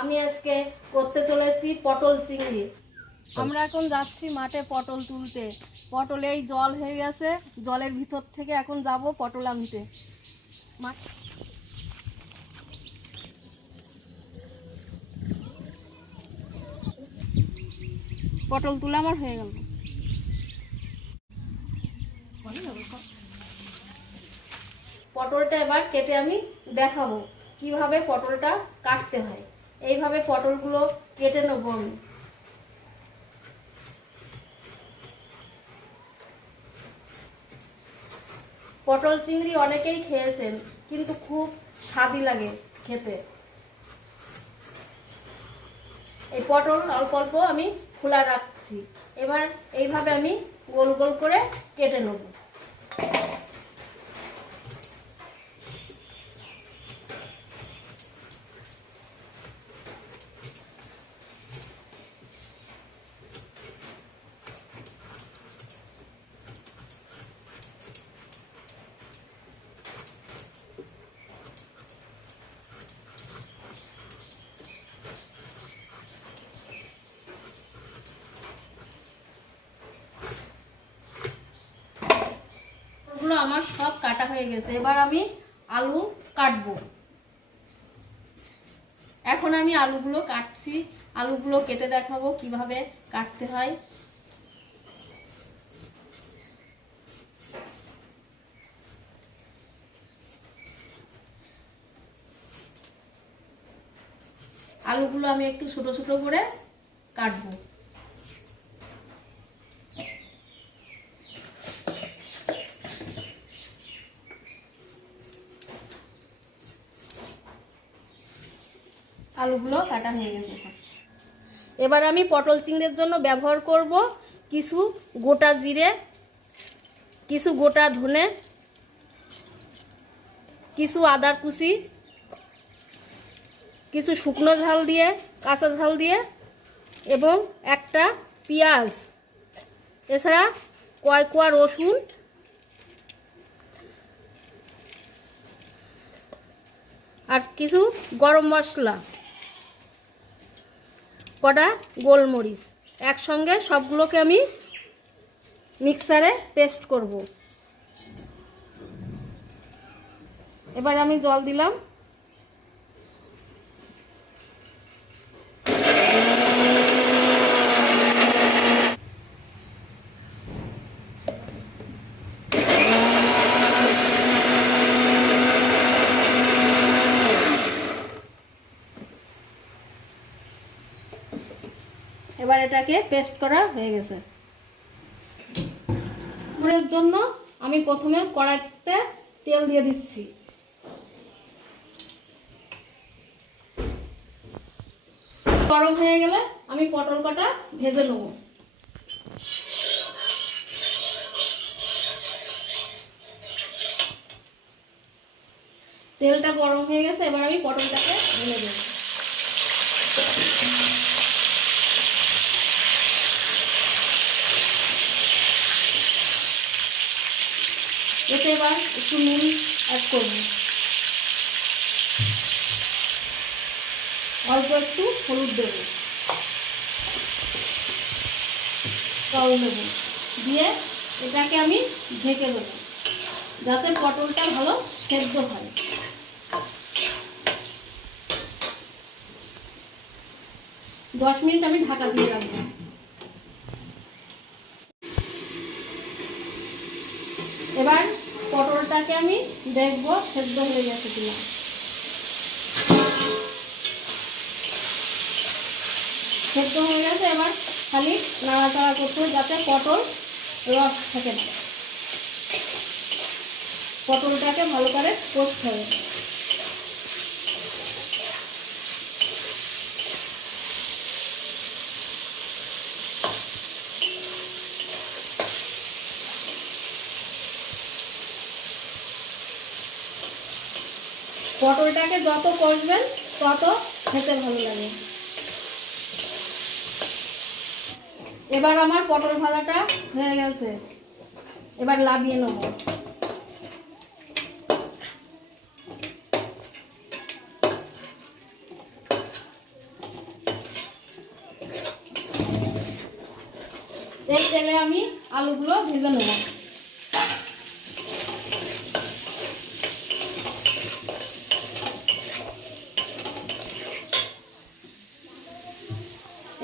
আমি আজকে করতে চলেছি পটল চিংড়ি। আমরা এখন যাচ্ছি মাঠে পটল তুলতে। পটলে এই জল হয়ে গেছে, জলের ভিতর থেকে এখন যাব পটল আনতে। পটল তুলে আমার হয়ে গেল। পটলটা এবার কেটে আমি দেখাবো কিভাবে পটলটা কাটতে হয়। এইভাবে পটলগুলো কেটে নেব আমি। পটল চিংড়ি অনেকেই খেয়েছেন, কিন্তু খুব স্বাদই লাগে খেতে। এই পটল অল্প অল্প আমি খোলা রাখছি। এবার এইভাবে আমি গোল গোল করে কেটে নেব। আমার সব কাটা হয়ে গেছে। এবার আমি আলু কাটবো। এখন আমি আলুগুলো কাটছি। আলুগুলো কেটে দেখাবো কিভাবে কাটতে হয়। আলুগুলো আমি একটু ছোট ছোট করে কাটবো। আলুগুলো কাটা হয়ে গেছে। এবার আমি পটল চিংড়ির জন্য ব্যবহার করব কিছু গোটা জিরে, কিছু গোটা ধনে, কিছু আদা কুচি, কিছু শুকনো ঝাল দিয়ে, কাঁচা ঝাল দিয়ে, এবং একটা পেঁয়াজ, এছাড়া কয়েক কোয়া রসুন, আর কিছু গরম মশলা, কটা গোলমরিচ। একসঙ্গে সবগুলোকে আমি মিক্সারে পেস্ট করব। এবার আমি জল দিলাম। এবার এটাকে পেস্ট করা হয়ে গেছে। পুরের জন্য আমি প্রথমে কড়াইতে তেল দিয়ে দিচ্ছি। গরম হয়ে গেলে আমি পটল কটা ভেজে নেব। তেলটা গরম হয়ে গেছে, এবার আমি পটলটাকে ঢেলে দেব। এতে এবার একটু নুন অ্যাড করব, অল্প একটু হলুদ দেব, জল দেব, দিয়ে এটাকে আমি ঢেকে দেবো যাতে পটলটা ভালো সেদ্ধ হয়। 10 মিনিট আমি ঢাকা দিয়ে রাখবো। এবার পটলটাকে আমি দেখবো সেদ্ধ হয়ে গেছে কিনা। সেদ্ধ হয়ে গেছে। এবার খালি নাড়াচাড়া করতে হবে যাতে পটল রস থাকে না। পটলটাকে ভালো করে কষতে হবে। পটলটাকে যত কষবেন তত খেতে ভালো লাগে। এবার আমার পটল ভাজাটা হয়ে গেছে। এবার নামিয়ে নেব। এই তেলে আমি আলুগুলো ভেজে নেব।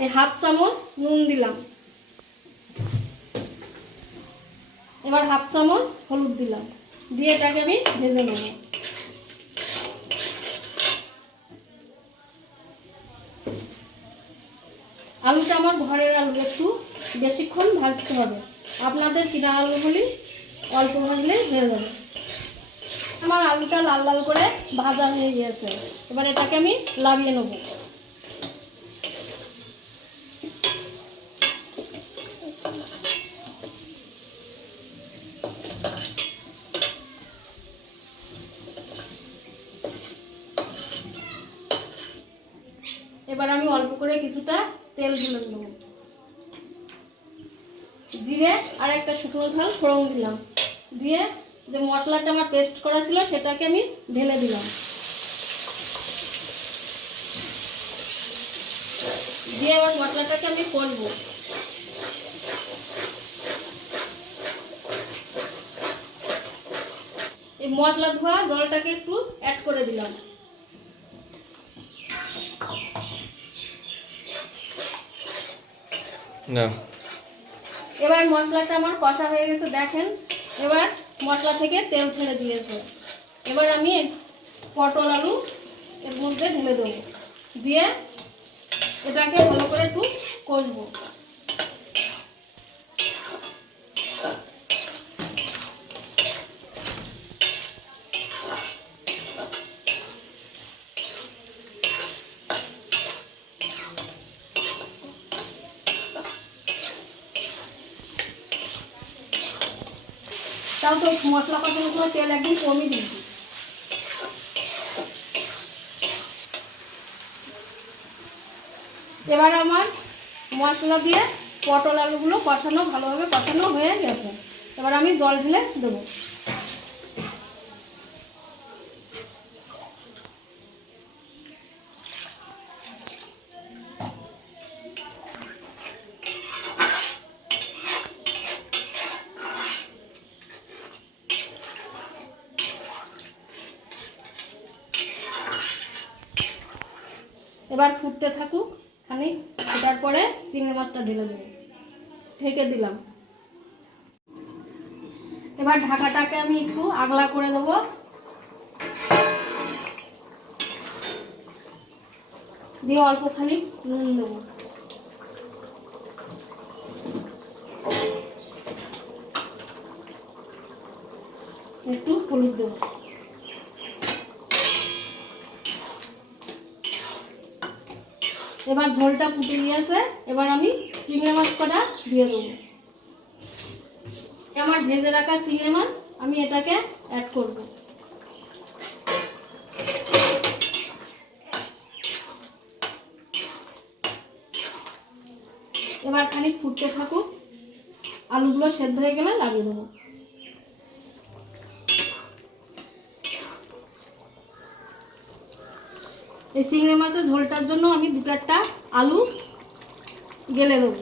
এই 1/2 চামচ নুন দিলাম, এবার 1/2 চামচ হলুদ দিলাম, দিয়ে এটাকে আমি ভেজে নেব। আলুটা আমার ঘরের আলু, একটু বেশিক্ষণ ভাজতে হবে। আপনাদের কিনা আলুগুলি অল্প ভাজলে হয়ে যাবে। আমার আলুটা লাল লাল করে ভাজা হয়ে গিয়েছে, এবার এটাকে আমি লাগিয়ে নেব। এবার আমি অল্প করে কিছুটা তেল ঢেলে দেবো, জিরে আর একটা শুকনো ঝাল ফোড়ন দিলাম, দিয়ে যে মশলাটা আমার পেস্ট করা ছিল সেটাকে আমি ঢেলে দিলাম, দিয়ে এবার মশলাটাকে আমি করবো। এই মশলা ধোয়া জলটাকে একটু অ্যাড করে দিলাম। এবার মশলাটা আমার কষা হয়ে গেছে, দেখেন এবার মশলা থেকে তেল ছেড়ে দিয়েছে। এবার আমি পটল আলু এর মধ্যে ঢেলে দেবো, দিয়ে এটাকে ভালো করে একটু কষবো। তাও তো মশলা কষানোর সময় তেল একদম কমই দিয়েছি। এবার আমার মশলা দিয়ে পটল আলুগুলো কষানো ভালোভাবে কষানো হয়ে গেছে, এবার আমি জল ঢেলে দেবো। এবার ফুটতে থাকুক খানিক, ফোটার পরে চিংড়ি মাছটা ঢেলে দেবো, ঢেকে দিলাম। এবার ঢাকাটাকে আমি একটু আগলা করে দেবো, দিয়ে অল্প খানিক নুন দেবো, একটু হলুদ দেবো। এবার ঝোলটা ফুটে গিয়েছে, এবার আমি চিংড়ি মাছ কটা দিয়ে দেবো। আমার ভেজে রাখা চিংড়ি মাছ আমি এটাকে অ্যাড করব। এবার খানিক ফুটতে থাকুক, আলুগুলো সেদ্ধ হয়ে গেলে লাগিয়ে দেবো। এই চিংড়ি মাছের ঝোলটার জন্য আমি 2-4টা আলু গেলে দেবো,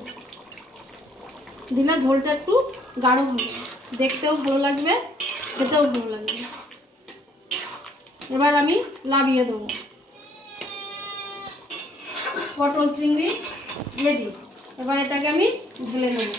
দিলে ঝোলটা একটু গাঢ় হবে, দেখতেও ভালো লাগবে, খেতেও ভালো লাগবে। এবার আমি নামিয়ে দেবো। পটল চিংড়ি রেডি, এবার এটাকে আমি ঢেলে নেব।